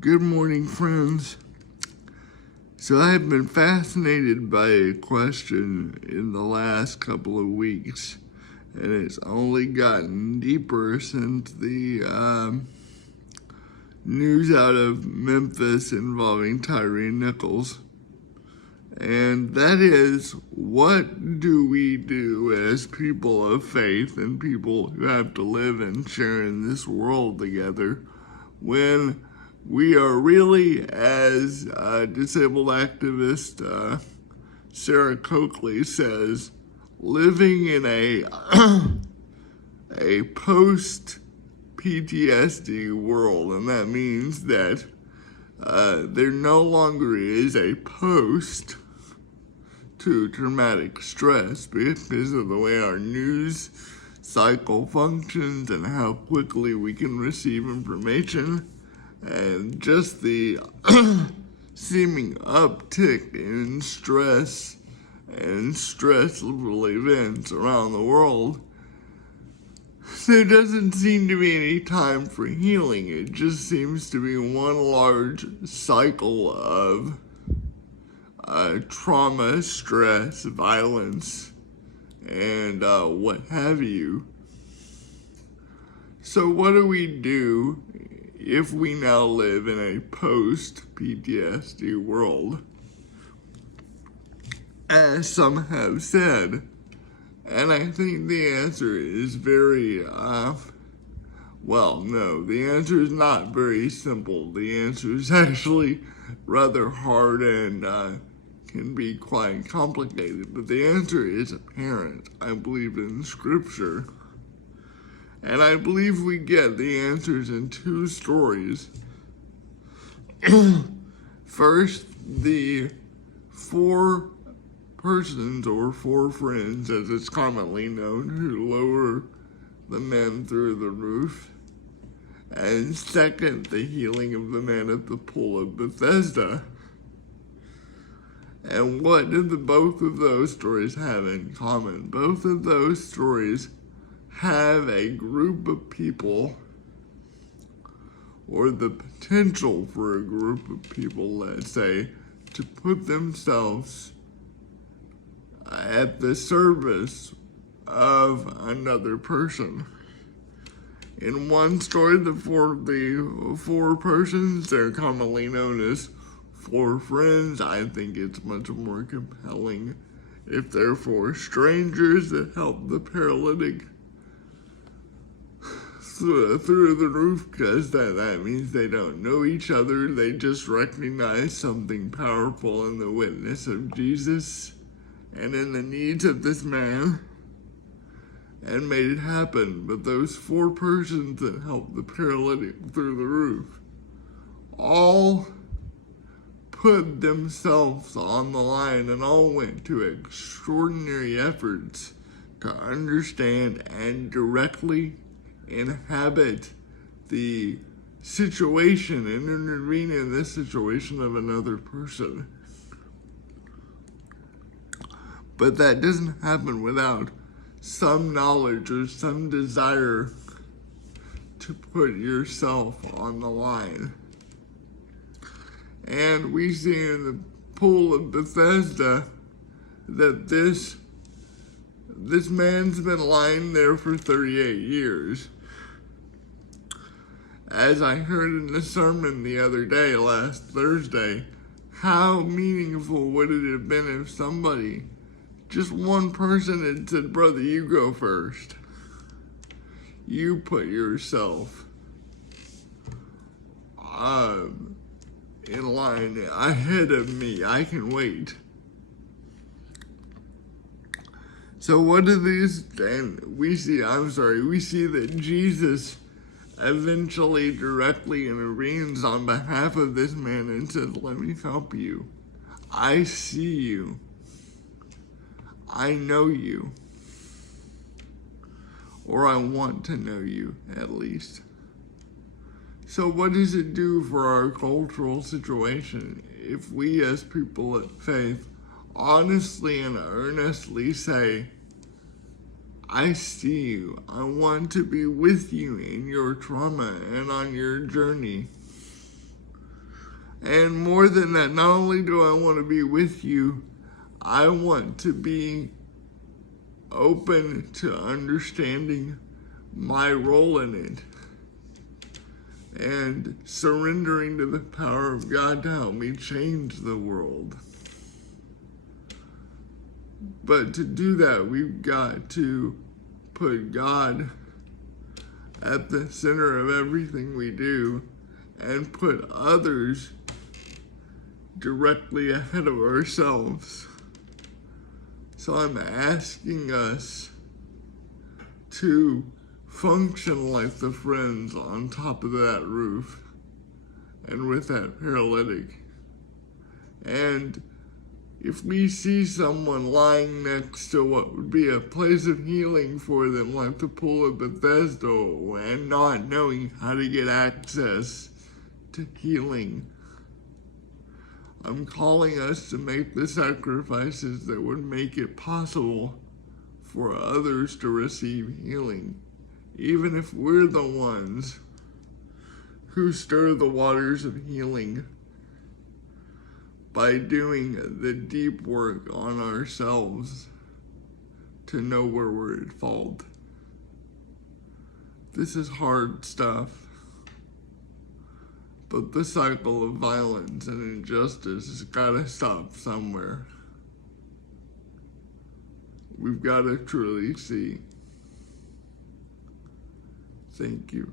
Good morning, friends. So I've been fascinated by a question in the last couple of weeks, and it's only gotten deeper since the news out of Memphis involving Tyree Nichols. And that is, what do we do as people of faith and people who have to live and share in this world together when we are really, as disabled activist Sarah Coakley says, living in a post-PTSD world, and that means that there no longer is a post to traumatic stress because of the way our news cycle functions and how quickly we can receive information, and just the seeming uptick in stress and stressful events around the world. There doesn't seem to be any time for healing. It just seems to be one large cycle of trauma, stress, violence, and what have you. So what do we do if we now live in a post-PTSD world? As some have said, and I think the answer is very, no, the answer is not very simple. The answer is actually rather hard and can be quite complicated, but the answer is apparent. I believe in Scripture, and I believe we get the answers in two stories. First, the four persons, or four friends, as it's commonly known, who lower the men through the roof. And second, the healing of the man at the pool of Bethesda. And what did both of those stories have in common? Both of those stories have a group of people, or the potential for a group of people, let's say, to put themselves at the service of another person. In one story, the four persons, they're commonly known as four friends. I think it's much more compelling if they're four strangers that help the paralytic through the roof, because that means they don't know each other. They just recognize something powerful in the witness of Jesus and in the needs of this man, and made it happen. But those four persons that helped the paralytic through the roof all put themselves on the line and all went to extraordinary efforts to understand and directly inhabit the situation and intervene in the situation of another person. But that doesn't happen without some knowledge or some desire to put yourself on the line. And we see in the pool of Bethesda that this man's been lying there for 38 years. As I heard in the sermon the other day, last Thursday, how meaningful would it have been if somebody, just one person, had said, "Brother, you go first. You put yourself in line ahead of me. I can wait." So what do these, and we see that Jesus eventually directly intervenes on behalf of this man and says, "Let me help you. I see you. I know you. Or I want to know you, at least." So what does it do for our cultural situation if we as people of faith honestly and earnestly say, "I see you. I want to be with you in your trauma and on your journey. And more than that, not only do I want to be with you, I want to be open to understanding my role in it and surrendering to the power of God to help me change the world. But to do that, we've got to put God at the center of everything we do and put others directly ahead of ourselves. So I'm asking us to function like the friends on top of that roof and with that paralytic. And if we see someone lying next to what would be a place of healing for them, like the pool of Bethesda, and not knowing how to get access to healing, I'm calling us to make the sacrifices that would make it possible for others to receive healing, even if we're the ones who stir the waters of healing by doing the deep work on ourselves to know where we're at fault. This is hard stuff, but the cycle of violence and injustice has got to stop somewhere. We've got to truly see. Thank you.